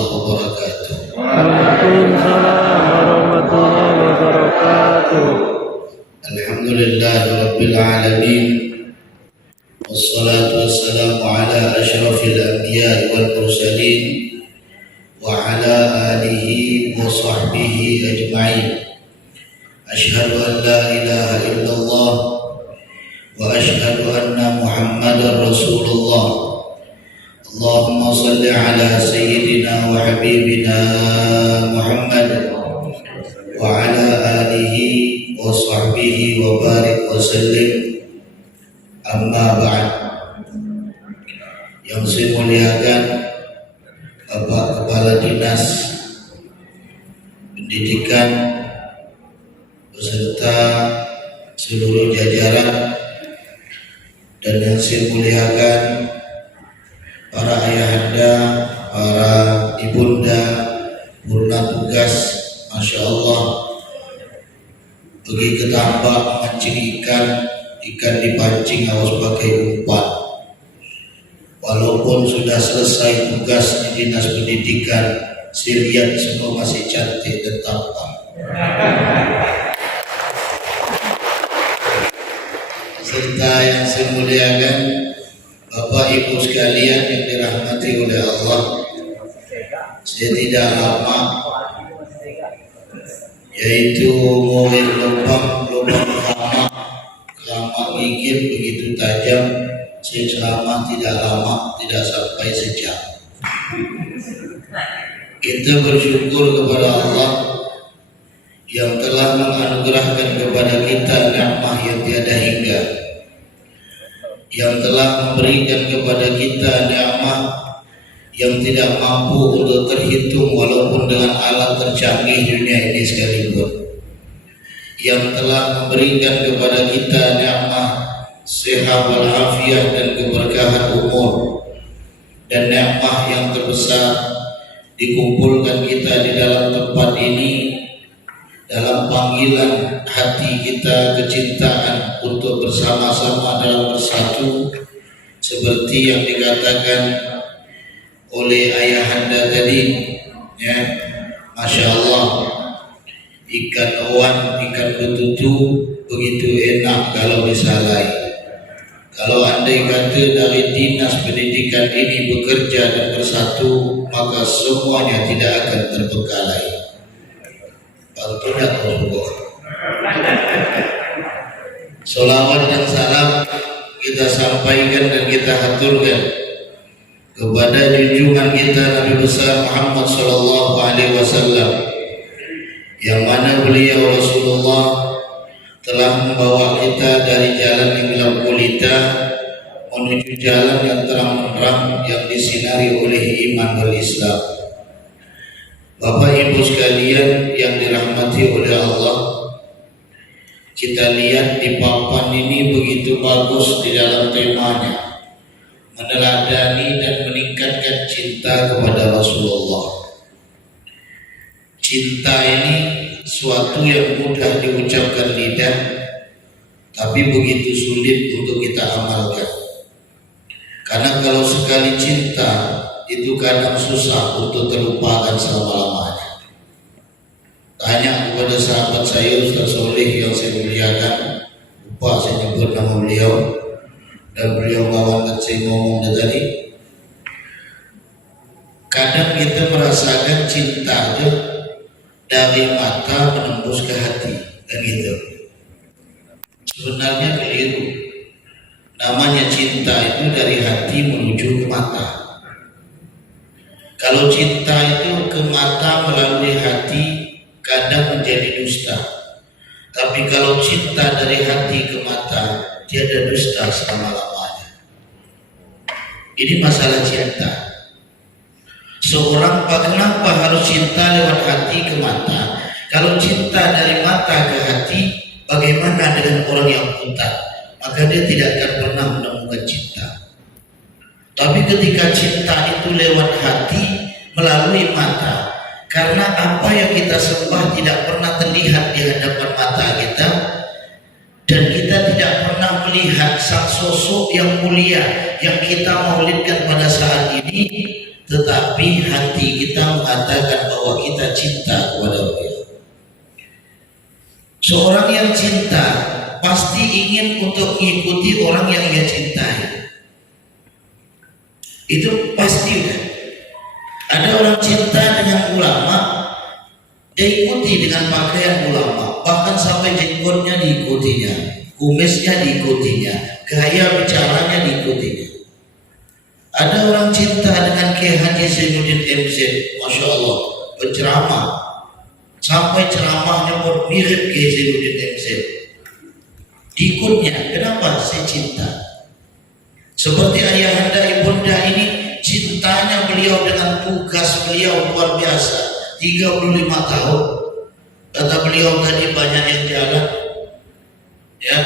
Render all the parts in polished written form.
warahmatullahi wabarakatuh. Waalaikumsalam warahmatullahi wabarakatuh. Alhamdulillahirabbil alamin. Wassalatu wassalamu ala asyrafil anbiya'i wal mursalin wa ala alihi wa sahbihi ajma'in. Asyhadu an la ilaha illallah wa asyhadu anna Muhammadar Rasulullah. Allahumma salli ala sayyidina wa habibina Muhammad wa ala alihi wa sahbihi wa barik wa sallim. Amma ba'd. Yang saya muliakan Bapak Kepala Dinas Pendidikan beserta seluruh jajaran, dan yang saya muliakan para ayahanda, para ibunda, purna tugas, Masya Allah, pergi ke tambak memancing ikan dipancing awas pakai umpan. Walaupun sudah selesai tugas di Dinas Pendidikan, saya lihat semua masih cantik dan tampan. Serta yang saya muliakan Bapak Ibu sekalian yang dirahmati oleh Allah, saya tidak lama, yaitu mulai lubang lama gigit begitu tajam. Saya ceramah tidak lama, tidak sampai sejam. Kita bersyukur kepada Allah yang telah menganugerahkan kepada kita nikmat yang tiada hingga, yang telah memberikan kepada kita nikmat yang tidak mampu untuk terhitung walaupun dengan alat tercanggih dunia ini sekalipun, yang telah memberikan kepada kita nikmat sehat walafiat dan keberkahan umur, dan nikmat yang terbesar dikumpulkan kita di dalam tempat ini dalam panggilan hati kita kecintaan untuk bersama-sama dalam bersatu, seperti yang dikatakan oleh ayahanda tadi, ya, Masya Allah, ikan awan, ikan betutu begitu enak kalau disalai. Kalau andai kata dari Dinas Pendidikan ini bekerja dan bersatu, maka semuanya tidak akan terbengkalai. Tidak Allah. Salawat dan salam kita sampaikan dan kita haturkan kepada junjungan kita Nabi besar Muhammad sallallahu alaihi wasallam, yang mana beliau Rasulullah telah membawa kita dari jalan yang gelap gulita menuju jalan yang terang benderang yang disinari oleh iman dan Islam. Bapak Ibu sekalian yang dirahmati oleh Allah, kita lihat di papan ini begitu bagus di dalam temanya, meneladani dan meningkatkan cinta kepada Rasulullah. Cinta ini suatu yang mudah diucapkan lidah, tapi begitu sulit untuk kita amalkan. Karena kalau sekali cinta itu kadang susah untuk terlupakan selama-lamanya. Tanya kepada sahabat saya Ustaz Soleh yang saya muliakan, lupa saya nyebut nama beliau, dan beliau bawakan saya ngomong tadi. Kadang kita merasakan cinta itu dari mata menembus ke hati, kan gitu. Sebenarnya keliru. Namanya cinta itu dari hati menuju ke mata. Kalau cinta itu ke mata melalui hati, kadang menjadi dusta. Tapi kalau cinta dari hati ke mata, tiada dusta selama-lamanya. Ini masalah cinta. Seorang kenapa harus cinta lewat hati ke mata? Kalau cinta dari mata ke hati, bagaimana dengan orang yang buta? Maka dia tidak akan pernah menemukan cinta. Tapi ketika cinta itu lewat hati melalui mata, karena apa yang kita sembah tidak pernah terlihat di hadapan mata kita, dan kita tidak pernah melihat sang sosok yang mulia yang kita maulidkan pada saat ini, tetapi hati kita mengatakan bahwa kita cinta kepada beliau. Seorang yang cinta pasti ingin untuk mengikuti orang yang ia cintai. Itu pasti udah. Ada orang cinta dengan ulama, dia ikuti dengan pakaian ulama, bahkan sampai jenggotnya diikutinya, kumisnya diikutinya, gaya bicaranya diikutinya. Ada orang cinta dengan Kiai Haji Zainuddin MC, Masya Allah, penceramah, sampai ceramahnya pun mirip Kiai Zainuddin MC. Diikutnya, kenapa? Saya cinta. Seperti ayahanda ibunda ini, cintanya beliau dengan tugas beliau luar biasa. 35 tahun. Kata beliau tadi banyak yang jalan, ya,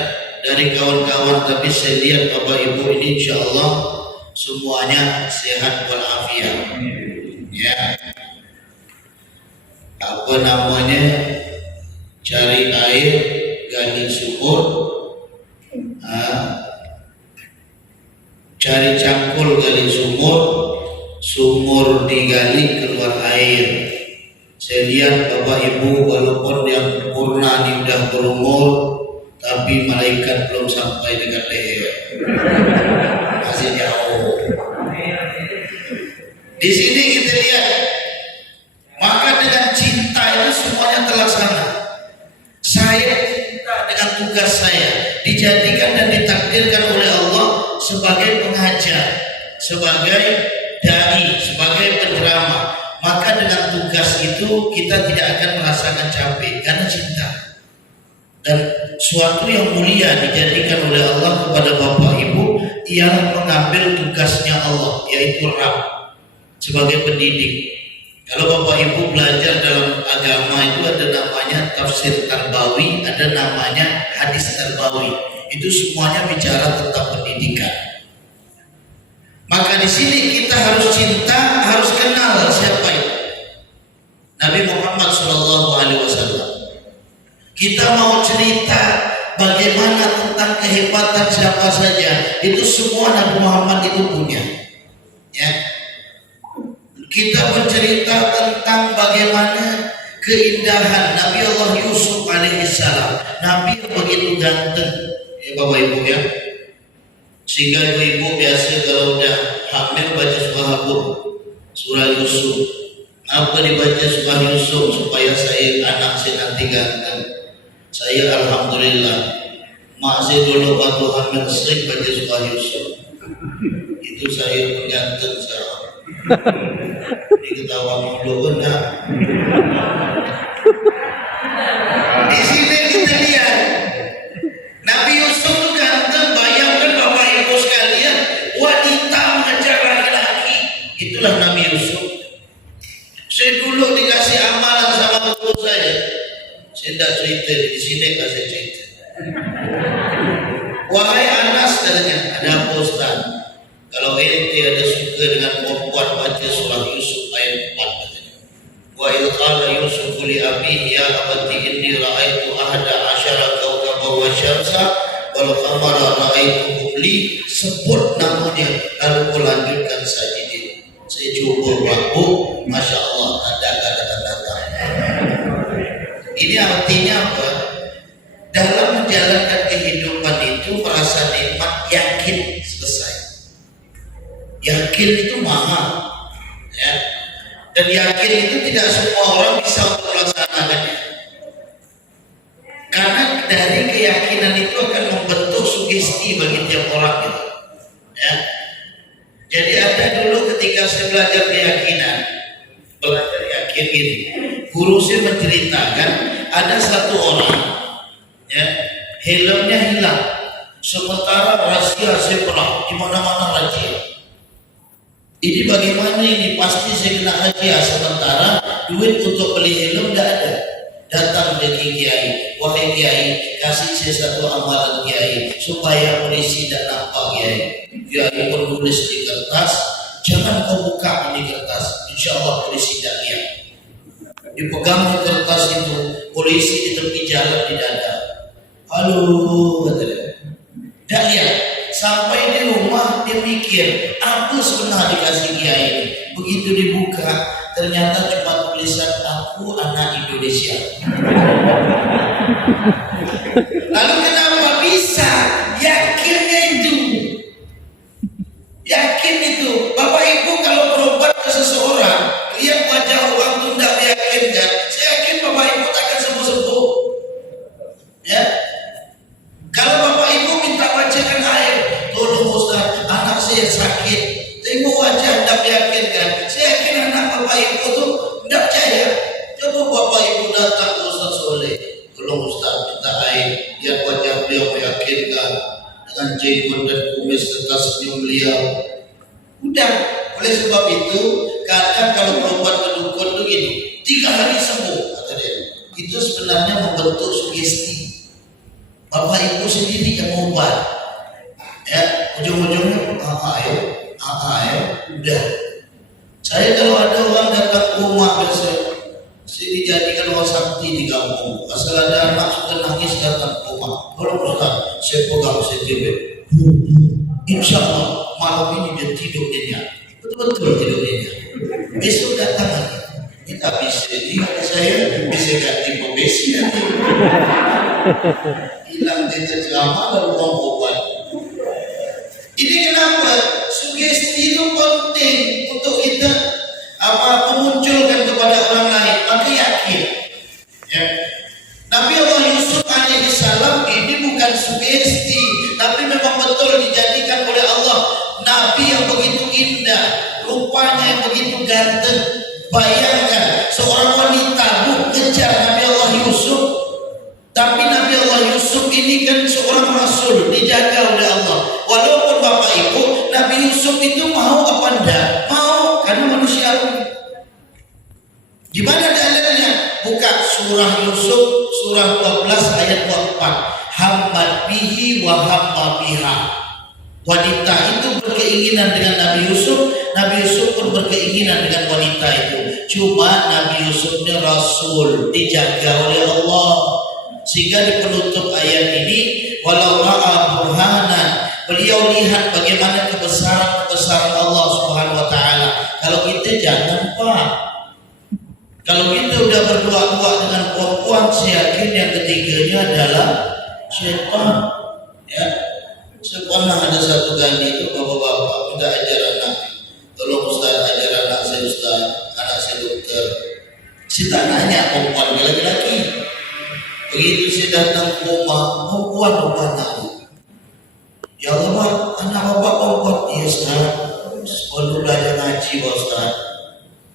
dari kawan-kawan, tapi saya lihat Bapak Ibu ini insya Allah semuanya sehat walafiat. Ya, apa namanya, cari air, gali sumur, cari cangkul, gali sumur, sumur digali keluar air. Saya lihat Bapak Ibu walaupun yang purna ini udah berumur, tapi malaikat belum sampai dekat leher, masih jauh. Di sini kita lihat, maka dengan cinta itu semuanya terlaksana. Saya cinta dengan tugas saya, dijadikan dan ditakdirkan oleh Allah sebagai pengajar, sebagai dai, sebagai penceramah. Maka dengan tugas itu kita tidak akan merasakan capek karena cinta. Dan suatu yang mulia dijadikan oleh Allah kepada Bapak Ibu ialah mengambil tugasnya Allah, yaitu Rabb, sebagai pendidik. Kalau Bapak Ibu belajar dalam agama itu ada namanya tafsir tarbawi, ada namanya hadis tarbawi. Itu semuanya bicara tentang pendidikan. Maka di sini kita harus cinta, harus kenal siapa itu Nabi Muhammad SAW. Kita mau cerita bagaimana tentang kehebatan siapa saja, itu semua Nabi Muhammad itu punya. Ya, kita bercerita tentang bagaimana keindahan Nabi Allah Yusuf alaihissalam. Nabi yang begitu ganteng, ya Bapak Ibu ya. Sehingga ibu-ibu biasa kalau udah hamil baca surah Yusuf. Apa dibaca surah Yusuf? Supaya anak saya nanti ganteng. Saya alhamdulillah, mak saya dulu waktu hamil sering baca surah Yusuf. Itu saya pun ganteng sekarang. Ini ketawa mulu enggak? Di sini kita lihat Nabi Yusuf itu ganteng. Bayangkan Bapak Ibu sekalian, wanita mengejar laki-laki. Itulah Nabi Yusuf. Saya dulu dikasih amalan sama guru saya. Saya tidak cerita di sini, kasih cerita. Wahai Anas, katanya, ada apa Ustaz? Kalau ente ada suka dengan perempuan, baca surah Yusuf ayat 4 katanya. Wa idh qala Yusuf li abihi ya abati inni ra'aitu ahada asyara kawkaban wa syamsa wal qamara ra'aituhum li. Sebut namanya lalu kau lanjutkan saja ini. Saya coba waktu, Masya Allah, ada datang. Ini artinya apa? Dalam menjalankan kehidupan itu merasa nikmat, yakin selesai. Yakin itu mahal, ya. Dan yakin itu tidak semua orang bisa untuk melaksanakannya. Karena dari keyakinan itu akan membentuk sugesti bagi tiap orang gitu. Ya. Jadi ada dulu ketika saya belajar keyakinan, belajar yakin gini, guru saya menceritakan ada satu orang, ya, helmnya hilang, sementara rahasia sebelah di mana-mana razia. Ini bagaimana ini? Pasti saya kena razia, sementara duit untuk beli helm tidak ada. Datang ke Kiai, wahai Kiai, kasih saya satu amalan Kiai supaya polisi tidak nampak Kiai. Kiai pun tulis di kertas, jangan kau buka ini kertas, insya Allah polisi tidak lihat. Dipegang di kertas itu, polisi di tepi jalan tidak ada. Halo, katanya, tidak lihat. Sampai di rumah rumah dia mikir apa sebenarnya dikasih kiai ini. Begitu dibuka ternyata cuma tulisan aku anak Indonesia. Lalu kenapa bisa? Yakinnya itu. Yakin itu. Bapak Ibu kalau berobat ke seseorang, lihat wajah orang itu tidak meyakinkan, saya yakin Bapak Ibu takkan sembuh-sembuh. Ya. Kalau Bapak Ibu minta bacakan air, tolong Ustaz, anak saya sakit. Tengok wajah tidak meyakinkan, saya yakin anak Bapak Ibu itu tidak percaya. Coba Bapak Ibu datang ke Ustaz Soleh, tolong Ustaz minta air, lihat wajah beliau meyakinkan dengan jenggot dan kumis serta senyum beliau. Udah, oleh sebab itu kadang kalau berobat ke dukun itu gini, 3 hari sembuh kata dia. Itu sebenarnya membentuk sugesti. Bapak Ibu sendiri yang obat. Ya, ujung-ujungnya ayo, udah. Saya kalau ada orang datang ke rumah biasa, saya dijadikan orang sakti di kampung. Asal ada anak suka nangis datang ke rumah, tolong Ustaz, saya pegang setiap insya Allah malam ini dia tidur nyenyak, betul-betul tidur nyenyak. Besok datang lagi, kita bisa ini saya bisa ganti profesi nanti. Hilang jejak ceramah lalu orang obat. Ini kenapa sugesti itu penting untuk kita memunculkan kepada orang lain, maka yakin. Ya. Nabi Allah Yusuf alaihissalam ini bukan sugesti, tapi memang betul dijadikan oleh Allah Nabi yang begitu indah, rupanya yang begitu ganteng. Bayangkan seorang wanita kejar Nabi Allah Yusuf, tapi Nabi Allah Yusuf ini kan seorang rasul dijaga oleh Allah. Walaupun Bapak Ibu, Nabi Yusuf itu mau apa enggak? Mau, karena manusia. Gimana dalilnya? Buka surah Yusuf surah 12 ayat 24. Hamad bihi wa hamma biha. Wanita itu berkeinginan dengan Nabi Yusuf, Nabi Yusuf pun berkeinginan dengan wanita itu. Cuma Nabi Yusufnya rasul, dijaga oleh Allah. Sehingga di penutup ayat ini, walau ra'a burhanan, beliau lihat bagaimana kebesaran Allah Subhanahu wa taala. Kalau kita jangan Pak. Kalau kita udah berdua-dua dengan perempuan, saya yakin yang ketiganya adalah syaitan. Ya. Saya pernah ada satu kali itu bapak-bapak minta ajar anak, tolong Ustaz ajar anak saya Ustaz, anak saya dokter. Saya tak nanya perempuan laki-laki. Begitu saya datang ke rumah, perempuan anaknya. Ya Allah, anak bapak perempuan. Iya Ustaz, perlu belajar ngaji Pak Ustaz.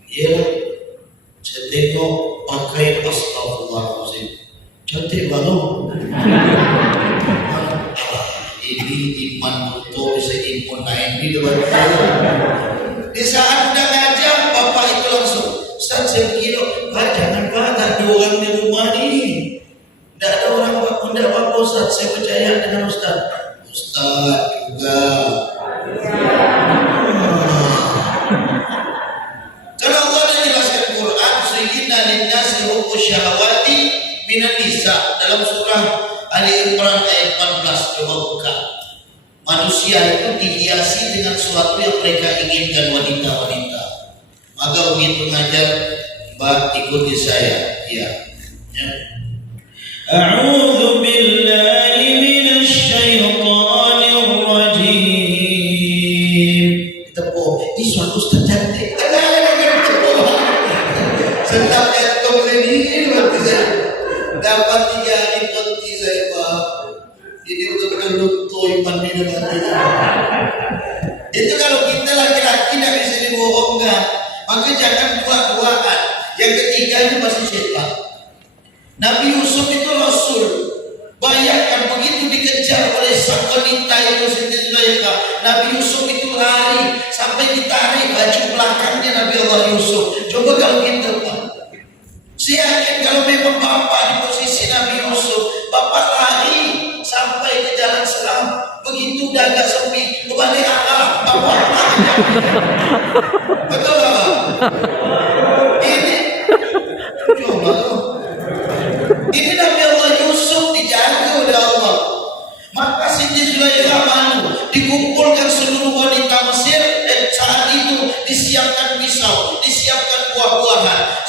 Iya. Saya tengok pakai astagfirullahaladzim, cantik baru. Ini iman betul bisa imun naik di depan saya. Di saat udah ngajar, bapak itu langsung, Ustaz saya kira, Pak jangan Pak, tak ada orang di rumah ini. Tidak ada orang Pak, tidak apa-apa Ustaz, saya percaya dengan Ustaz. Ustaz juga. Karena Allah dah jelaskan Quran, Sayyidina linnasi hubbu syahawati minan nisa, dalam surah Ali Imran ayat 14. Coba buka. Manusia itu dihiasi dengan sesuatu yang mereka inginkan, wanita-wanita. Maka begitu ngajar, Mbak ikuti saya. Ya. A'udzu billahi minasy syaithanir rajim. Tepuk. Ini suatu Ustaz cantik. Sedap jantung sendiri berarti saya. Dapat 3 hari berhenti saya Pak. Jadi betul-betul luntur iman di depan kita. Itu kalau kita laki-laki tidak bisa dibohongkan, maka jangan buat-buatan. Yang ketiganya pasti syaitan. Nabi Yusuf itu rasul. Bayangkan begitu dikejar oleh sang wanita itu Siti Zulaikha, Nabi Yusuf itu lari sampai ditarik baju belakangnya Nabi Allah Yusuf. Coba kalau kita Pak, saya yakin kalau memang bapak di posisi Nabi Yusuf, bapak lari sampai ke jalan selam, begitu udah agak sepi, kembali arah bapak lari. Betul Bapak? Ini coba tuh. Ini Nabi Allah Yusuf dijaga oleh Allah. Maka Siti Zulaikha malu, dikumpulkan seluruh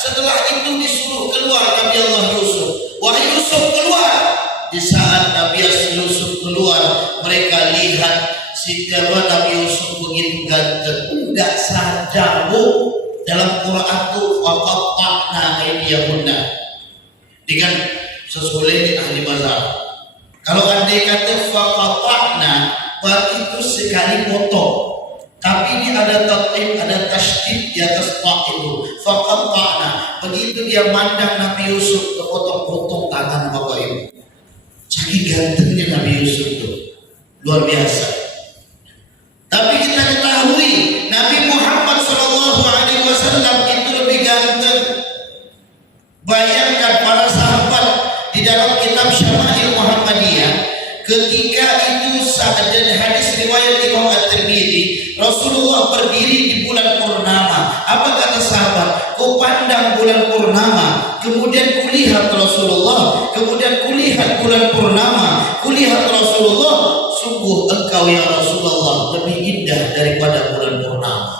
Setelah itu disuruh keluar Nabi Allah Yusuf. Wahai Yusuf, keluar. Di saat Nabi Yusuf keluar, mereka lihat si Nabi Yusuf begitu ganteng. Enggak sadar bu, dalam Quran itu waqatta'na aydiyahunna. Dengan sesuai ahli bahasa. Kalau andai kata faqatta'na, berarti itu sekali potong. Tapi ini ada tat'im, ada tasydid di atas ta itu. Faqatta'na. Begitu dia mandang Nabi Yusuf, kepotong-potong tangan Bapak Ibu. Saking gantengnya Nabi Yusuf itu. Luar biasa. Tapi kita ketahui Nabi Muhammad SAW itu lebih ganteng. Bayangkan para sahabat di dalam kitab Syama'il Muhammadiyah, ketika itu saat dan hadis riwayat Imam At-Tirmidzi, Rasulullah berdiri di bulan purnama. Apa kata sahabat? Kau pandang bulan purnama, kemudian kulihat Rasulullah, kemudian kulihat bulan purnama, kulihat Rasulullah. Sungguh engkau ya Rasulullah lebih indah daripada bulan purnama.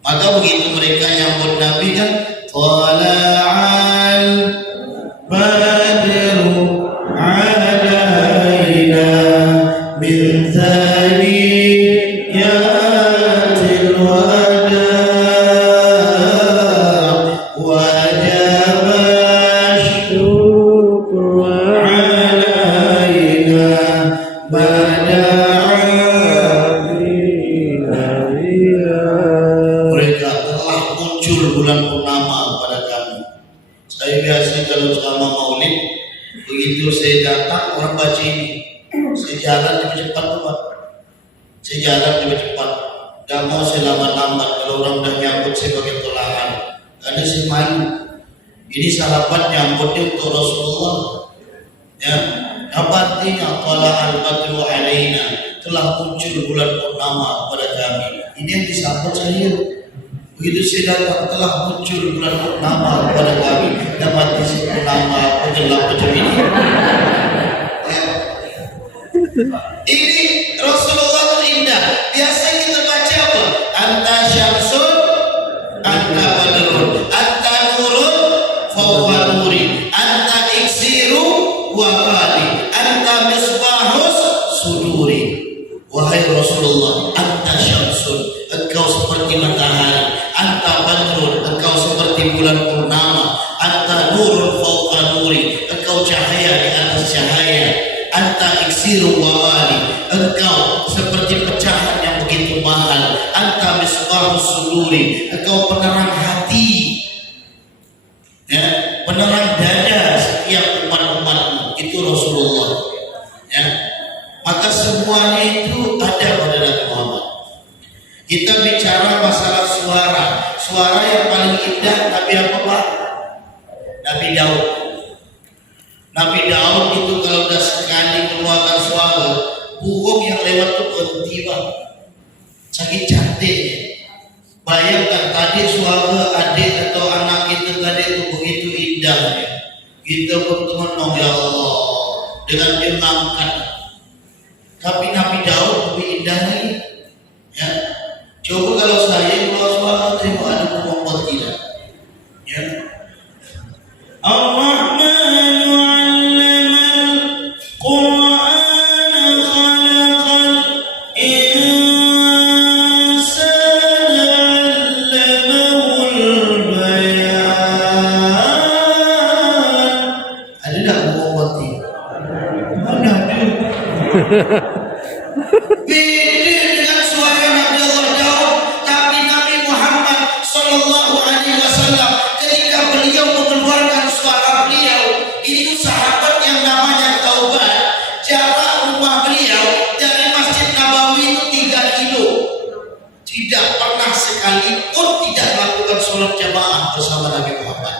Maka begitu mereka nyambut Nabi kan, Tala'al badru alaina min thaniyatil wada' wajaba syukru alaina mereka telah muncul bulan purnama kepada kami. Saya biasa kalau selama maulid, begitu saya datang orang baca ini, saya jalan lebih cepat tuh Pak. Saya jalan lebih cepat. Gak mau saya lambat-lambat. Kalau orang udah nyambut saya pakai tolahan. Karena saya malu. Ini sahabat nyambutnya untuk Rasulullah. Ya, apa artinya tala'al badru alaina, telah muncul bulan purnama kepada kami. Ini yang disambut saya. Begitu saya datang, telah muncul bulan purnama kepada kami. Dapat isi purnama gelap macam ini. Ya. Ini Rasulullah itu indah. Biasa kita baca apa? Anta syamsun, anta badrun, anta nurun, fawqa nuri, anta iksiru wa qali, anta misbahus suduri. Wahai Rasulullah, anta syamsun, engkau seperti matahari, anta badrun, engkau seperti bulan purnama, anta nurun fawqa nuri, engkau cahaya di atas cahaya, anta iksiru wa qali, engkau seperti pecahan yang begitu mahal, anta misbahus suduri, engkau penerang hati, ya, penerang dada setiap umat-umatmu. Itu Rasulullah, ya. Maka semuanya itu ada pada Nabi Muhammad. Kita bicara masalah suara yang paling indah Nabi apa Pak? Nabi Daud. Nabi Daud itu kalau udah sekali mengeluarkan suara, burung yang lewat itu berhenti Pak. Sakit cantiknya. Bayangkan tadi suara adik atau anak kita tadi itu begitu indahnya. Kita berteman, ya Allah, dengan dia mengangkat. Tapi Nabi Daud lebih indah lagi. Ya. Coba kalau saya keluar suara terima ada perempuan tidak. Ya. Ar-Rahmanu 'allamal Qur'ana khalaqal insana 'allamahul bayan. Ada tak perempuan tidak? Mana ada? Beda dengan suara Nabi Allah Daud, tapi Nabi Muhammad SAW ketika beliau mengeluarkan suara beliau, itu sahabat yang namanya Taubat, jarak rumah beliau dari Masjid Nabawi itu 3 kilo. Tidak pernah sekalipun tidak melakukan sholat jamaah bersama Nabi Muhammad.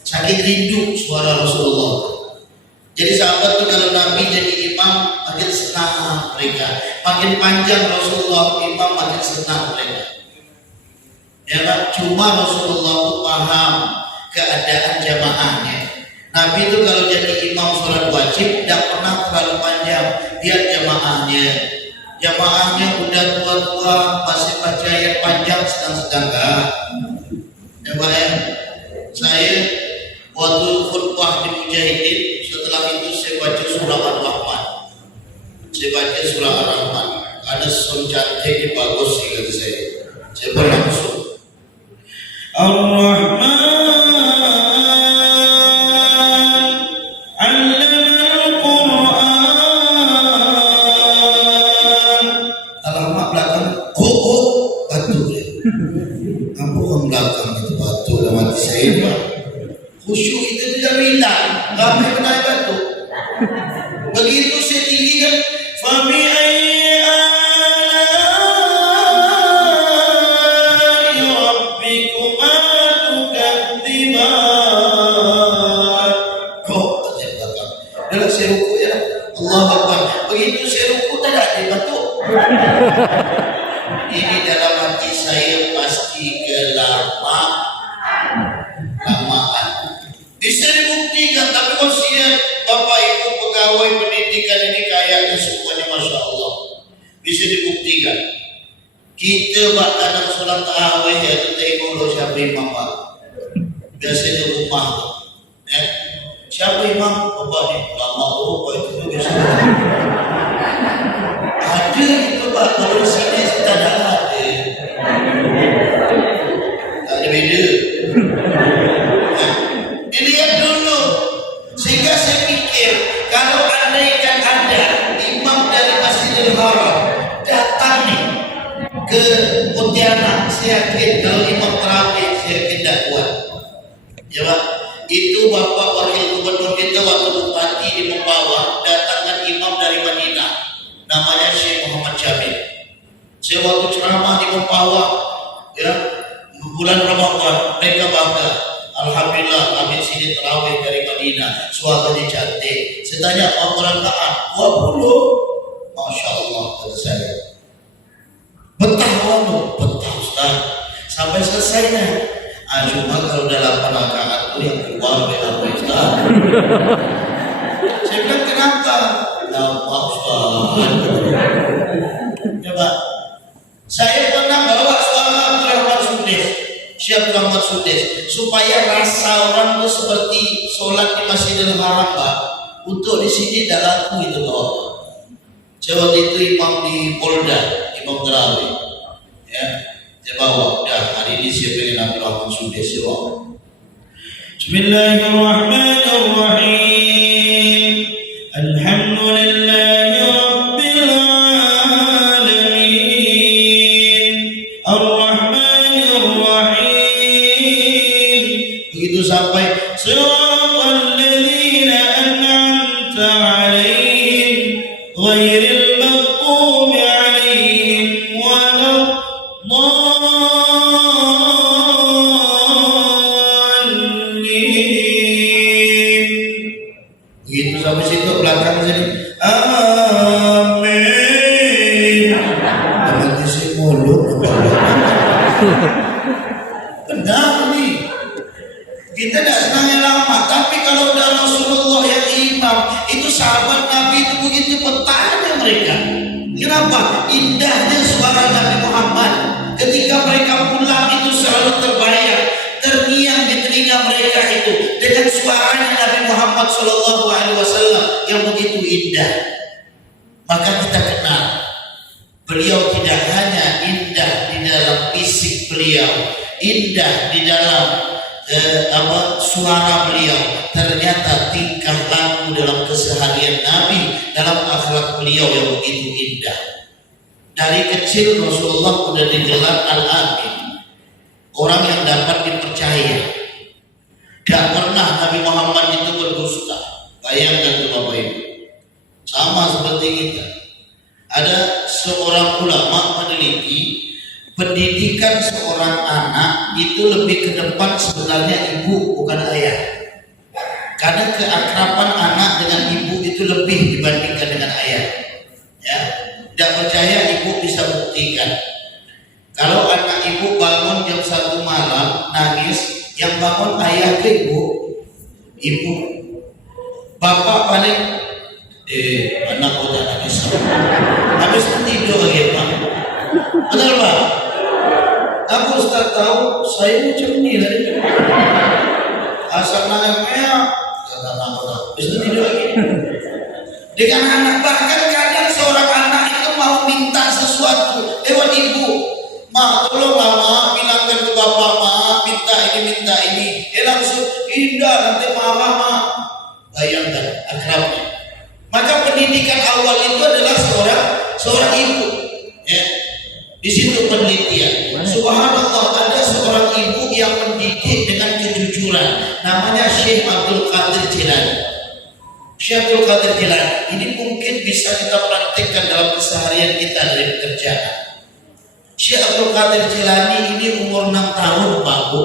Saking rindu suara Rasulullah. Jadi sahabat itu kalau Nabi jadi imam makin senang mereka, makin panjang Rasulullah imam makin senang mereka. Ya kan? Cuma Rasulullah itu paham keadaan jamaahnya. Nabi itu kalau jadi imam sholat wajib tidak pernah terlalu panjang. Lihat jamaahnya. Jamaahnya udah tua-tua masih baca ayat panjang sedang-sedang enggak. Ya Coba ya, saya waktu khutbah di Mujahidin, setelah itu saya baca surah Ar-Rahman. Saya baca surah Ar-Rahman. Ada sound cantik bagus sih kata saya. Saya pun langsung Ar-Rahman Allamal Quran. Alamak belakang batu ya. Ampun belakang itu batu dalam hati saya Pak. Khusyuk itu tidak hilang, ramai kena batu. Begitu saya tinggikan Fabi ayyi ala'i rabbikuma tukadziban. Saya belakang. Dalam saya ruku ya Allahu Akbar. Begitu saya ruku tak ada batu. Ini dalam hati saya pasti kelamaan. Bisa dibuktikan, tapi khususnya Bapak Ibu pegawai pendidikan ini kayaknya semuanya Masya Allah. Bisa dibuktikan. Kita Pak kadang sholat tarawih ya, kita tengok siapa imam Pak. Biasanya rumah ya. Siapa imam? Bapak ni lama Bapak itu biasa. Ada itu Pak, kalau di sini kita tak ada. Tak ada beda. Dilihat dulu, sehingga saya pikir kalau andaikan ada imam dari Masjidil Haram datang nih ke Pontianak, saya yakin kalau imam terawih saya yakin tak kuat. Ya Pak, itu Bapak Wakil Gubernur kita waktu bupati di Membawa datangkan imam dari Madinah, namanya Syekh Muhammad Jamil. Saya waktu ceramah di Membawa, ya bulan Ramadan mereka bangga. Alhamdulillah kami sini terawih dari Madinah, suaranya cantik. Saya tanya apa rakaat? 20. Masya Allah kata saya. Betah kamu? Betah Ustaz. Sampai selesainya. Cuma kalau udah 8 rakaat itu yang keluar berapa Ustaz? Saya bilang kenapa? Kenapa Ustaz? Coba. Saya pernah bawa suara Abdurrahman Sudes. Syekh Abdurrahman Sudes, supaya rasa orang itu seperti sholat di Masjidil Haram Pak. Untuk di sini tidak laku itu Pak. Saya waktu itu imam di Polda, imam terawih. Ya, saya bawa. Dah hari ini saya pengen Abdurrahman Sudes ya Pak. Bismillahirrahmanirrahim. Alhamdulillahi Rabbil Alamin. Begitu sampai siratal ladzina an'amta 'alaihim ghairil maghdubi 'alaihim waladdallin. Begitu sampai situ belakang sini amin. Dengan isi mulut benar nih. Kita tidak senangnya lama, tapi kalau udah Rasulullah yang imam, itu sahabat Nabi itu begitu bertanya mereka. Kenapa? Indahnya suara Nabi Muhammad. Ketika mereka pulang itu selalu terbayang, terngiang di telinga mereka itu dengan suaranya Nabi Muhammad SAW yang begitu indah. Maka kita kenal, beliau tidak hanya indah di dalam fisik beliau, indah di dalam suara beliau, ternyata tingkah laku dalam keseharian Nabi, dalam akhlak beliau yang begitu indah. Dari kecil Rasulullah sudah digelar Al-Amin, orang yang dapat dipercaya. Tidak pernah Nabi Muhammad itu berdusta. Bayangkan tuh Bapak Ibu, sama seperti kita. Ada seorang ulama meneliti pendidikan seorang anak itu lebih ke depan sebenarnya ibu bukan ayah. Karena keakraban anak dengan ibu itu lebih dibandingkan dengan ayah. Ya, tidak percaya ibu bisa buktikan. Kalau anak ibu bangun jam 1 malam nangis, yang bangun ayah ke ibu. Bapak paling anak udah nangis. Habis tidur lagi Pak. Betul Pak? Apa Ustaz tahu? Saya macam ni tadi. Asal nangis kata nak bisa tidur lagi. Dengan anak, bahkan kadang seorang anak itu mau minta sesuatu lewat ibu. Ma, tolonglah ma, bilangkan ke bapak ma, minta ini. Langsung indah nanti marah ma. Bayangkan akrabnya. Maka pendidikan awal itu adalah seorang ibu. Ya. Di situ penelitian. Subhanallah, ada seorang ibu yang mendidik dengan kejujuran. Namanya Syekh Abdul Qadir Jilani. Syekh Abdul Qadir Jilani ini mungkin bisa kita praktikkan dalam keseharian kita dari pekerjaan. Syekh Abdul Qadir Jilani ini umur 6 tahun, Pak Bu.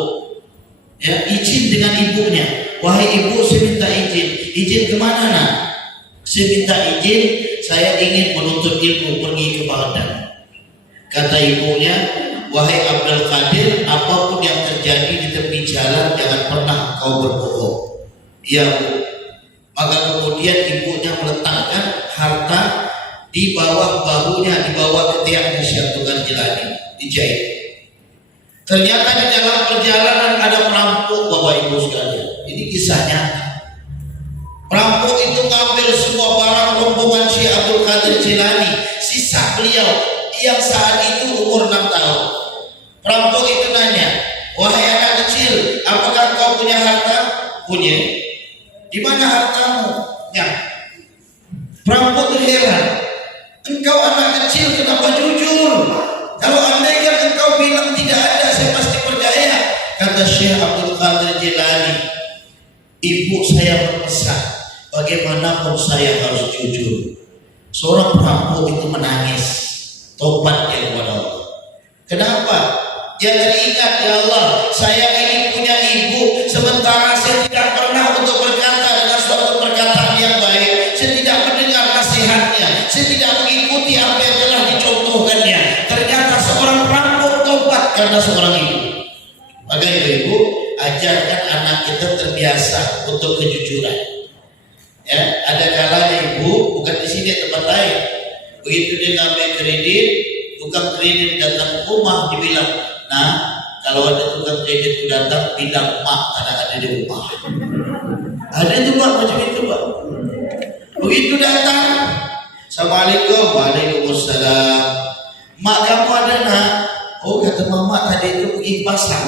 Ya, izin dengan ibunya. Wahai ibu, saya minta izin. Izin kemana nak? Saya minta izin, saya ingin menuntut ilmu, pergi ke Baghdad. Kata ibunya, wahai Abdul Qadir, apapun yang terjadi di tepi jalan jangan pernah kau berbohong. Ya Bu. Maka kemudian ibunya meletakkan harta di bawah bahunya, di bawah ketiaknya Syekh Abdul Qadir Jilani, dijahit. Ternyata di dalam perjalanan ada perampok, Bapak Ibu sekalian. Ini kisahnya. Perampok itu ngambil semua barang rombongan Syekh Abdul Qadir Jilani, sisa beliau yang saat itu umur 6 tahun. Perampok itu nanya, wahai anak kecil, apakah kau punya harta? Punya. Di mana hartamu? Ya. Perampok itu heran. Engkau anak kecil kenapa jujur? Kalau andaikan engkau bilang tidak ada, saya pasti percaya. Kata Syekh Abdul Qadir Jilani, ibu saya berpesan, bagaimanapun saya harus jujur. Seorang perampok itu menangis, tobat dia kepada Allah. Kenapa? Dia teringat, ya Allah, saya ini punya ibu, sementara saya tidak pernah untuk berkata dengan suatu perkataan yang baik. Saya tidak mendengar nasihatnya, saya tidak mengikuti apa yang telah dicontohkannya. Ternyata seorang perampok tobat karena seorang ibu. Maka ibu, ajarkan anak kita terbiasa untuk kejujuran. Ya, ada kalanya ibu, bukan di sini, tempat lain. Begitu dia ngambil kredit, tukang kredit datang ke rumah, dibilang, nah, kalau ada tukang kredit itu datang, bilang mak ada di rumah. Ada itu Pak, macam itu Pak. Begitu datang, Assalamualaikum, waalaikumsalam. Mak kamu ada nak? Oh kata mama tadi itu pergi pasar.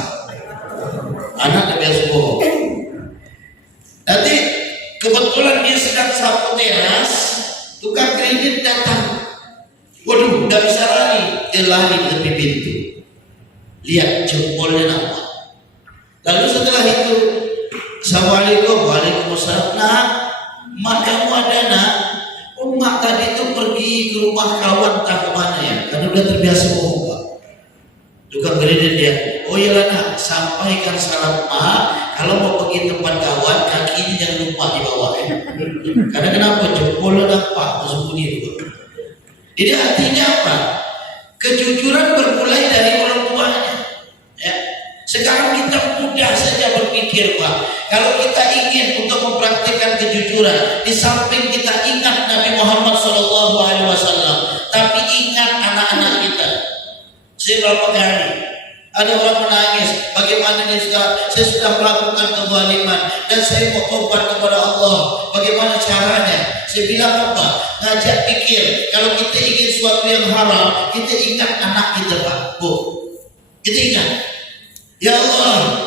Anak dah biasa bohong. Nanti kebetulan dia sedang sapu teras, tukang kredit datang. Waduh, tidak bisa lari, dia lari ke tepi pintu. Lihat jempolnya nampak. Lalu setelah itu, Assalamualaikum, waalaikumsalam. Nak, mak kamu ada nak? Oh mak tadi itu pergi ke rumah kawan tak kemana ya? Karena udah terbiasa bohong Pak. Tukang kredit dia, oh iya nak, sampaikan salam mak. Kalau mau pergi tempat kawan, kakinya jangan lupa di bawah ya. Karena kenapa? Jempolnya nampak, masuk bunyi itu. Jadi artinya apa? Kejujuran bermulai dari orang tuanya. Ya. Sekarang kita mudah saja berpikir Pak, kalau kita ingin untuk mempraktikkan kejujuran, di samping kita ingat Nabi Muhammad SAW, tapi ingat anak-anak kita. Saya berapa kali ada orang menangis, bagaimana dia saya sudah melakukan kezaliman dan saya mau tobat kepada Allah. Bagaimana caranya? Saya bilang apa? Ngajak pikir. Kalau kita ingin sesuatu yang haram, kita ingat anak kita Pak, Bu. Kita ingat. Ya Allah,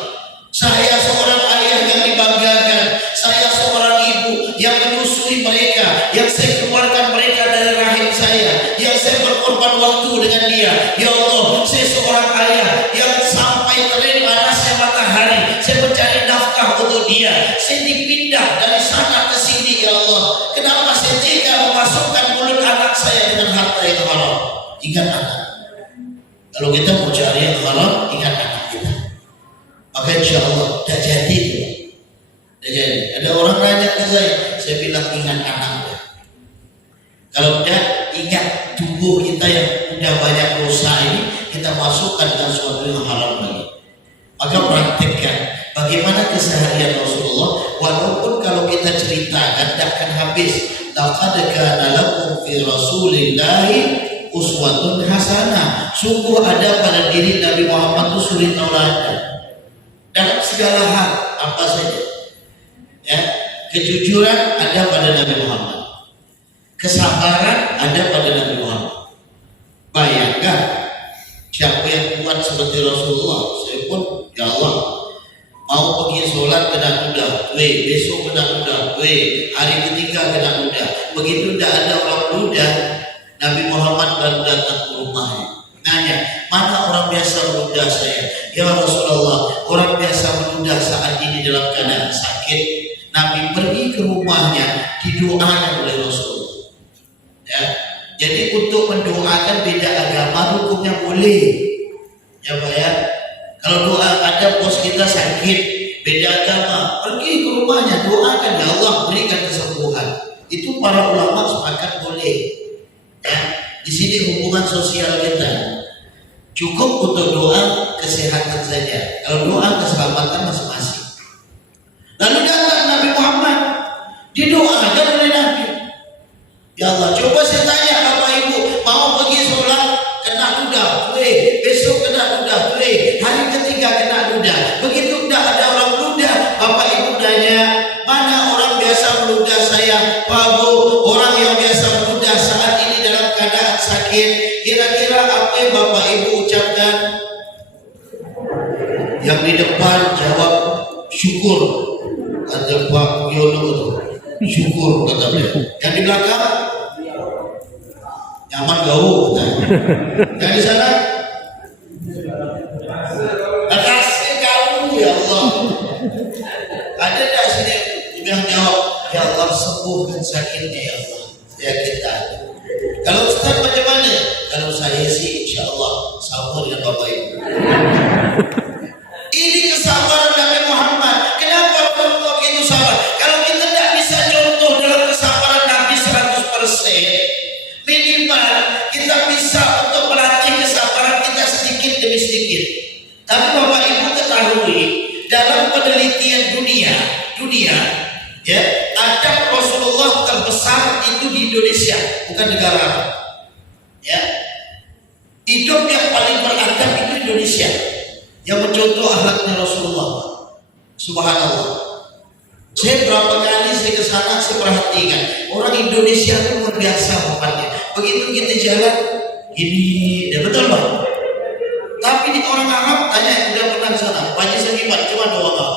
saya seorang ayah yang dibanggakan, saya seorang ibu yang menyusui mereka, yang saya keluarkan mereka dari rahim saya, yang saya berkorban waktu dengan dia. Ya Allah, saya seorang ayah yang sampai terik panasnya matahari, saya mencari nafkah untuk dia. Saya dipindah dari sana ke sini, ya Allah. Kenapa saya tega memasukkan mulut anak saya dengan harta yang haram? Ingat anak. Kalau kita mau cari yang haram, ingat anak kita. Maka insya Allah dah jadi itu. Dah jadi. Ada orang nanya ke saya bilang ingat anaknya. Kalau tidak ingat tubuh kita yang sudah banyak dosa ini, kita masukkan dengan sesuatu yang haram lagi. Maka praktekkan bagaimana keseharian Rasulullah. Walaupun kalau kita ceritakan tidak akan habis. Laqad kana lakum fi Rasulillahi uswatun hasanah. Sungguh ada pada diri Nabi Muhammad itu suri tauladan dalam segala hal, apa saja. Ya, kejujuran ada pada Nabi Muhammad, kesabaran ada pada Nabi Muhammad. Bayangkan siapa yang kuat seperti Rasulullah. Saya pun, ya Allah, mau pergi sholat kena kuda, besok kena kuda, hari ketiga kena kuda. Begitu tidak ada orang kuda, Nabi Muhammad baru datang ke rumahnya. Nanya, mana orang biasa meludah saya? Ya Rasulullah, orang biasa meludah saat ini dalam keadaan sakit. Nabi pergi ke rumahnya, didoakan oleh Rasulullah. Ya, jadi untuk mendoakan beda agama hukumnya boleh. Ya Pak ya. Kalau doa ada bos kita sakit, beda agama, pergi ke rumahnya, doakan, ya Allah berikan kesembuhan. Itu para ulama sepakat boleh. Ya, di sini hubungan sosial kita cukup untuk doa kesehatan saja. Kalau doa keselamatan masing-masing. Lalu datang Nabi Muhammad, didoakan oleh Nabi. Ya Allah, coba saya tanya Bapak Ibu, mau pergi sholat kena kuda, besok kena kuda, hari ketiga kena kuda. Begitu tidak ada orang kuda, Bapak Ibu tanya, mana orang biasa meludah saya? Pak Bu, orang yang biasa meludah saat ini dalam keadaan sakit. Kira-kira apa yang Bapak Ibu ucapkan? Yang di depan jawab syukur, kata Pak Yono itu. Syukur kata dia. Yang di belakang nyaman gaul katanya. Yang di sana kasih gaul, ya Allah. Ada tak sini yang jawab, ya Allah sembuhkan sakitnya ya Allah. Ya kita. Kalau Ustaz bagaimana? Kalau saya sih insya Allah sama dengan Bapak Ibu. Ini kesabaran Nabi Muhammad. Kenapa Rasulullah begitu sabar? Kalau kita tidak bisa contoh dalam kesabaran Nabi 100%, minimal kita bisa untuk melatih kesabaran kita sedikit demi sedikit. Tapi Bapak Ibu ketahui, dalam penelitian dunia, ya, adab Rasulullah terbesar itu di Indonesia, bukan negara Arab. Ya, hidup yang paling beradab itu Indonesia, yang mencontoh akhlaknya Rasulullah. Subhanallah. Saya berapa kali saya ke sana, saya perhatikan orang Indonesia itu luar biasa bapaknya. Begitu kita jalan gini, ya betul Bang. Tapi di orang Arab tanya yang udah pernah ke sana, Pak saya gimana? Cuma doa.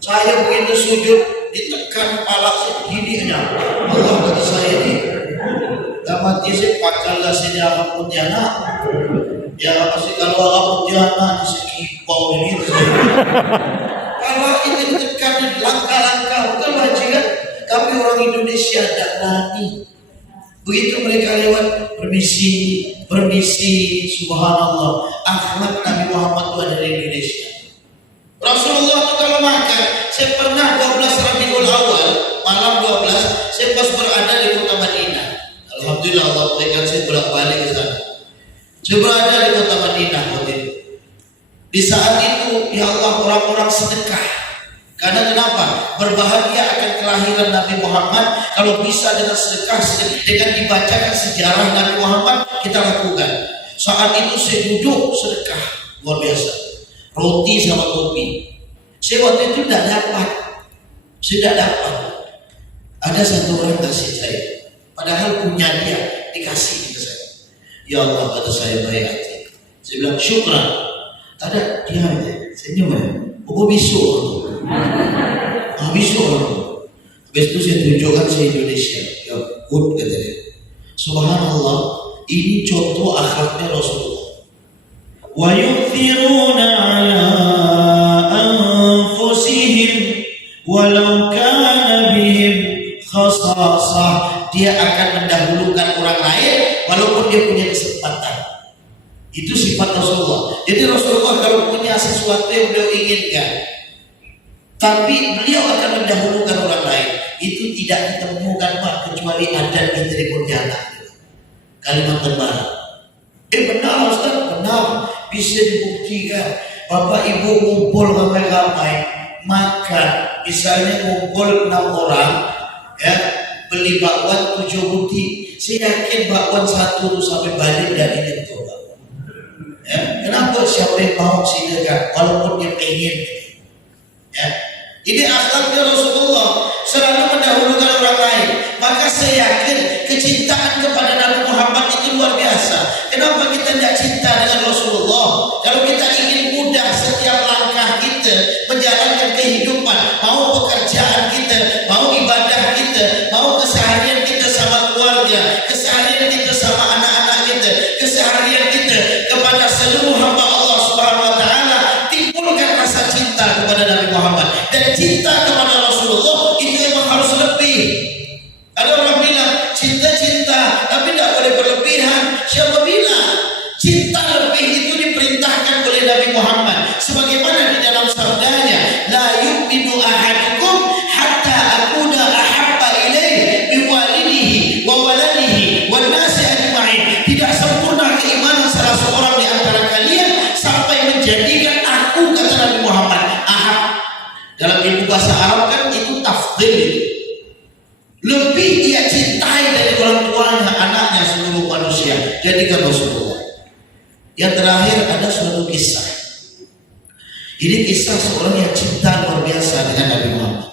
Saya begitu sujud ditekan kepala saya gini aja. Allah kata saya ini, dapat saya pakallah saya Arab Pontianak. Ya apa sih kalau Arab Pontianak di segi bau ini. Kalau itu ditekan langkah-langkah betul wajar. Tapi orang Indonesia tidak berani. Begitu mereka lewat permisi, subhanallah. Akhlak Nabi Muhammad itu ada di Indonesia. Rasulullah itu kalau makan, saya pernah 12 Rabiul Awal, malam 12, saya pas berada di kota Madinah. Alhamdulillah Allah berikan saya bolak-balik ke sana. Saya berada di kota Madinah waktu itu. Di saat itu, ya Allah, orang-orang sedekah. Karena kenapa? Berbahagia akan kelahiran Nabi Muhammad. Kalau bisa dengan sedekah, dengan dibacakan sejarah Nabi Muhammad, kita lakukan. Saat itu saya duduk sedekah, luar biasa. Roti sama kopi. Saya waktu itu tidak dapat. Ada satu orang kasih saya. Padahal punya dia, dikasih ke saya. Ya Allah, kata saya baik hati. Saya bilang syukran. Ada dia aja, senyum ya. Oh bisu. Habis itu saya tunjukkan saya Indonesia. Ya, good kata dia. Subhanallah, ini contoh akhlaknya Rasulullah. Wa yu'thiruna ala anfusihim walau kana bihim khasasah. Dia akan mendahulukan orang lain walaupun dia punya kesempatan. Itu sifat Rasulullah. Jadi Rasulullah kalau punya sesuatu yang beliau inginkan, tapi beliau akan mendahulukan orang lain. Itu tidak ditemukan Pak, kecuali ada di Pontianak. Kalimat terbaru. Benar Ustaz, benar. Bisa dibuktikan. Bapak Ibu ngumpul ramai-ramai makan, misalnya ngumpul 6 orang, ya, beli bakwan 7 butir. Saya yakin bakwan satu tuh sampai balik dari itu, Pak. Ya, kenapa siapa yang mau silakan, walaupun dia pengen. Ya, ini akhlaknya Rasulullah, selalu mendahulukan orang lain. Maka saya yakin kecintaan kepada Nabi Muhammad itu luar biasa. Kenapa kita tidak cinta dengan Rasulullah? Kalau kita ingin mudah setiap langkah kita menjalankan kehidupan, mau pekerjaan kita, mau ibadah kita, mau keseharian kita sama keluarga, keseharian kita sama anak-anak kita, keseharian kita kepada seluruh hamba Allah Subhanahu wa taala, timbulkan rasa cinta kepada Nabi Muhammad dan cinta kepada Rasulullah. Itu memang harus lebih. Ada orang bilang cinta-cinta tapi tidak boleh berlebihan. Siapa bilang? Cinta lebih itu diperintahkan oleh Nabi Muhammad sebagaimana di dalam sabdanya, la yu'minu ahadukum hatta akuna ahabba ilaihi biwalidihi wa waladihi wan nasi ajma'in. Tidak sempurna keimanan salah seorang di antara kalian sampai menjadikan aku, kata Nabi Muhammad, ahab. Dalam ilmu bahasa Arab kan itu tafdhil itu. Lebih dia cintai dari orang tuanya, anaknya, seluruh manusia. Jadikan Rasulullah. Yang terakhir ada suatu kisah. Ini kisah seorang yang cinta luar biasa dengan Nabi Muhammad.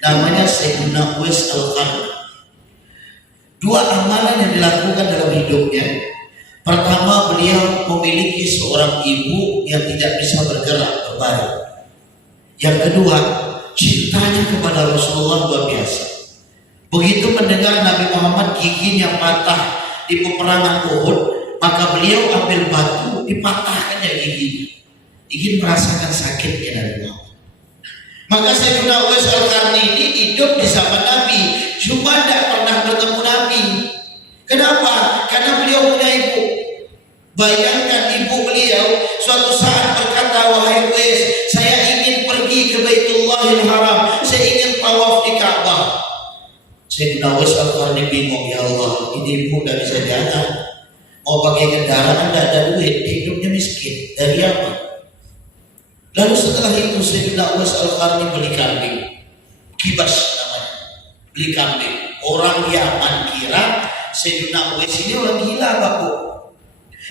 Namanya Sayyidina Uwais Al-Qarni. Dua amalan yang dilakukan dalam hidupnya. Pertama, beliau memiliki seorang ibu yang tidak bisa bergerak, berbaring. Yang kedua, cintanya kepada Rasulullah luar biasa. Begitu mendengar Nabi Muhammad giginya patah di peperangan Uhud, maka beliau ambil batu, dipatahkannya giginya. Ingin merasakan sakitnya Nabi Muhammad. Maka Sayyidina Uwais Al-Qarni ini hidup di zaman Nabi, cuma tidak pernah bertemu Nabi. Kenapa? Karena beliau punya ibu. Bayangkan ibu beliau suatu saat berkata, wahai Uwais, saya ingin pergi ke Baitullahil Haram, saya ingin tawaf di Ka'bah. Sayyidina Uwais Al-Qarni bingung, ya Allah, ini ibu tidak bisa jalan, mau pakai kendaraan tidak ada duit, hidupnya miskin, dari apa? Lalu setelah itu Sayyidina Uwais Al-Qarni beli kambing, kibas namanya, beli kambing. Orang Yaman kira Sayyidina Uwais ini orang gila, Pak Bu.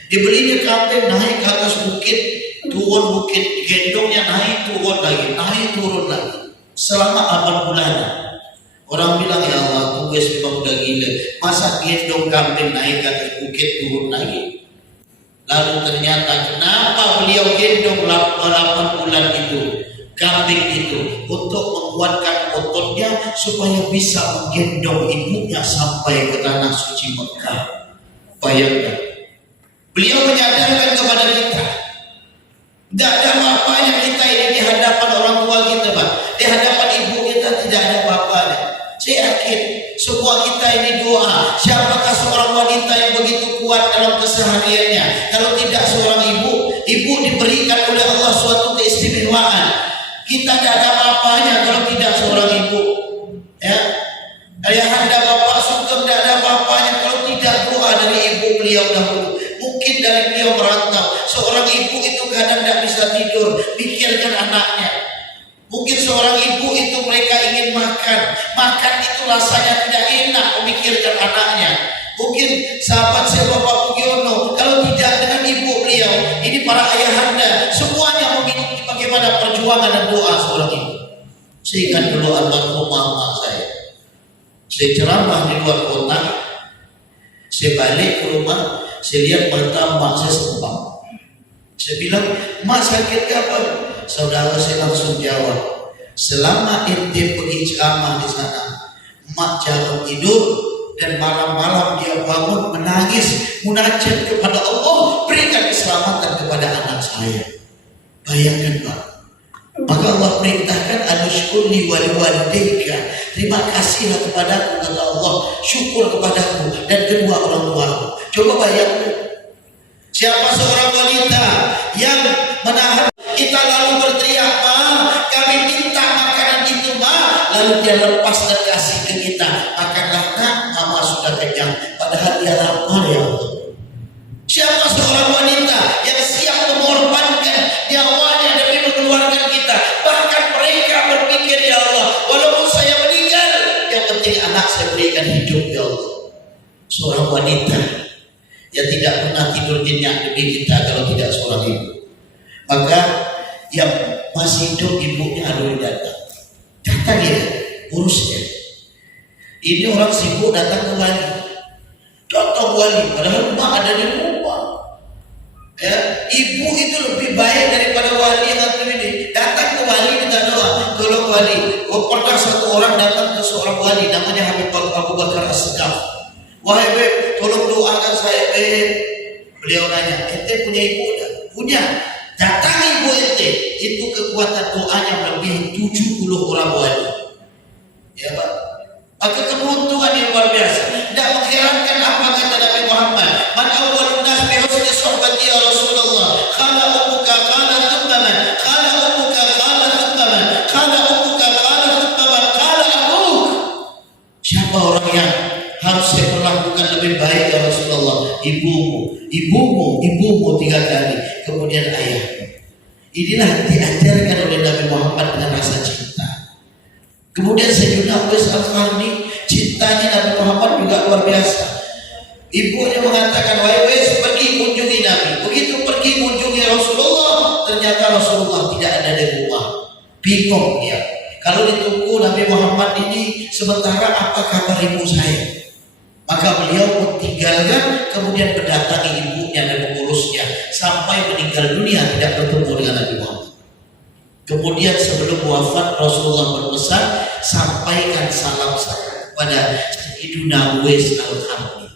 Dibelinya kambing, naik ke atas bukit, turun bukit, gendongnya naik turun lagi, selama 8 bulan. Orang bilang, ya Allah, Uwais memang udah gila, masa gendong kambing naik ke atas bukit turun lagi. Lalu ternyata kenapa beliau gendong 8 bulan itu, kambing itu, untuk menguatkan ototnya supaya bisa menggendong ibunya sampai ke tanah suci Mekah. Bayangkan, beliau menyadarkan kepada kita, tidak ada apa-apanya kita ini di hadapan orang tua kita, Pak. Di hadapan ibu kita tidak ada apa-apanya. Saya yakin semua kita ini doa. Siapakah seorang wanita yang begitu kuat dalam kesehariannya? Kalau tidak seorang ibu diberikan oleh Allah suatu keistimewaan. Kita tidak ada apa-apanya kalau tidak seorang ibu. Ya, ayahanda bapak Sugeng tidak ada apa-apanya kalau tidak doa dari ibu beliau dahulu. Mungkin dari beliau merantau. Seorang ibu itu kadang tidak bisa tidur, pikirkan anaknya. Mungkin seorang ibu itu mereka ingin makan itu rasanya tidak enak, memikirkan anaknya. Mungkin sahabat saya Bapak Pugiono, kalau tidak dengan ibu beliau, ini para ayahanda, semuanya memiliki bagaimana perjuangan dan doa seorang ibu. Saya ingat dulu almarhum mama saya ceramah di luar kota, saya balik ke rumah, saya lihat mata mak saya sembang. Saya bilang, mak sakit apa? Saudara saya langsung jawab, selama ente pergi ceramah di sana, mak jarang tidur dan malam-malam dia bangun menangis munajat kepada Allah, berikan keselamatan kepada anak saya. Bayangkan Pak. Maka Allah perintahkan anusykurni waliwalidayka, terima kasihlah kepadaku, kata Allah, syukur kepadaku dan kedua orang tuaku. Coba bayangkan, siapa seorang wanita yang menahan kita lalu berteriak, ma, kami minta makanan itu, ma, lalu dia lepas dan kasih ke kita, makanlah nak, mama sudah kenyang, padahal dia lapar, ya Allah. Siapa seorang wanita yang siap mengorbankan nyawanya demi mengeluarkan kita, bahkan mereka berpikir, ya Allah, walaupun saya meninggal, yang penting anak saya berikan hidup, ya Allah. seorang wanita yang tidak pernah tidur nyenyak demi kita kalau tidak seorang ibu. Maka yang masih hidup ibunya lalu datang ya, urusnya. Ini orang sibuk datang ke wali, contoh wali, padahal mak ada di rumah. Ya, ibu itu lebih baik daripada wali yang ngatur ini. Datang ke wali minta doa, tolong wali. Pernah satu orang datang ke seorang wali namanya Habib Abu Bakar As-Siddiq. Wahai Beb, tolong doakan saya Beb. Beliau nanya, ente punya ibu tak? Punya. Datang ibu ente, itu kekuatan doanya melebihi 70 orang wali. Ya Pak. Maka keberuntungan yang luar biasa. Tidak mengherankan apa kata Nabi Muhammad. Man awwalun nas bi husni suhbati ya Rasulullah. Qala ummuka qala thumma man. Qala ummuka qala thumma man. Qala ummuka qala thumma man. Qala abuk. Siapa orang yang harus saya perlakukan lebih baik ya Rasulullah? Ibumu 3 kali. Kemudian ayahmu. Inilah diajarkan oleh Nabi Muhammad dengan rasa cinta. Kemudian Sayyidina Uwais Al-Qarni, cintanya Nabi Muhammad juga luar biasa. Ibunya mengatakan, wahai Uwais, pergi kunjungi Nabi. Begitu pergi kunjungi Rasulullah, ternyata Rasulullah tidak ada di rumah. Bingung dia. Kalau ditunggu Nabi Muhammad ini, sementara apa kabar ibu saya? Maka beliau meninggalkan, kemudian mendatangi ibunya dan mengurusnya sampai meninggal dunia tidak bertemu dengan Nabi Muhammad. Kemudian sebelum wafat Rasulullah berpesan, sampaikan salam saya kepada Sayyidina Uwais Al-Qarni.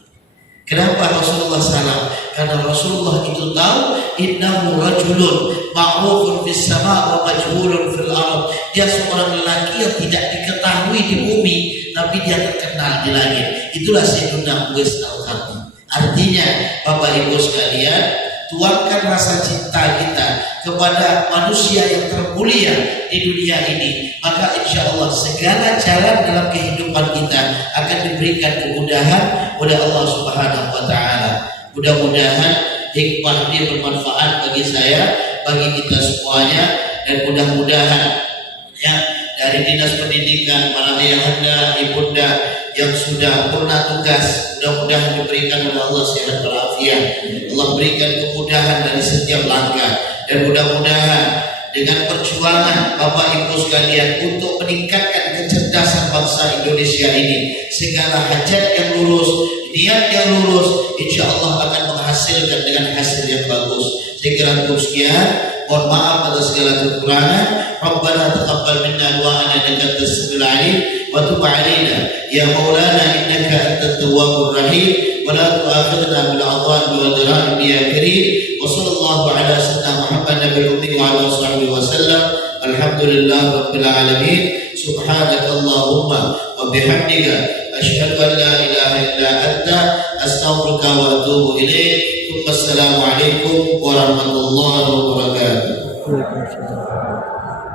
Kenapa Rasulullah salam? Karena Rasulullah itu tahu innahu rajulun ma'rufun fis sama' wa majhulun fil ardh. Dia seorang lelaki yang tidak diketahui di bumi, tapi dia terkenal di langit. Itulah Sayyidina Uwais Al-Qarni. Artinya, Bapak Ibu sekalian, tuangkan rasa cinta kita kepada manusia yang termulia di dunia ini, maka insya Allah segala jalan dalam kehidupan kita akan diberikan kemudahan oleh Allah Subhanahu wa Ta'ala. Mudah-mudahan hikmah ini bermanfaat bagi saya, bagi kita semuanya, dan mudah-mudahan ya dari Dinas Pendidikan, para ayahanda, ibunda yang sudah pernah tugas, mudah-mudahan diberikan oleh Allah sehat walafiat. Allah berikan kemudahan dari setiap langkah, dan mudah-mudahan dengan perjuangan Bapak Ibu sekalian untuk meningkatkan kecerdasan bangsa Indonesia ini, segala hajat yang lurus, niat yang lurus, insya Allah akan menghasilkan dengan hasil yang bagus. Saya kira cukup sekian. Mohon maaf atas segala kekurangan. Rabbana taqabbal minna du'ana innaka antas samiul alim wa tub 'alaina ya maulana innaka antat tawwabur rahim wa la tu'akhidhna bil 'adhabi wal dharari ya karim. Wa sallallahu ala sayyidina Muhammad nabiyil ummi wa ala sahbihi wa sallam. Alhamdulillahi rabbil alamin. Subhanakallahumma wa bihamdika asyhadu an la ilaha illa anta astaghfiruka wa atubu ilaik. Wassalamualaikum warahmatullahi wabarakatuh. Waalaikumsalam.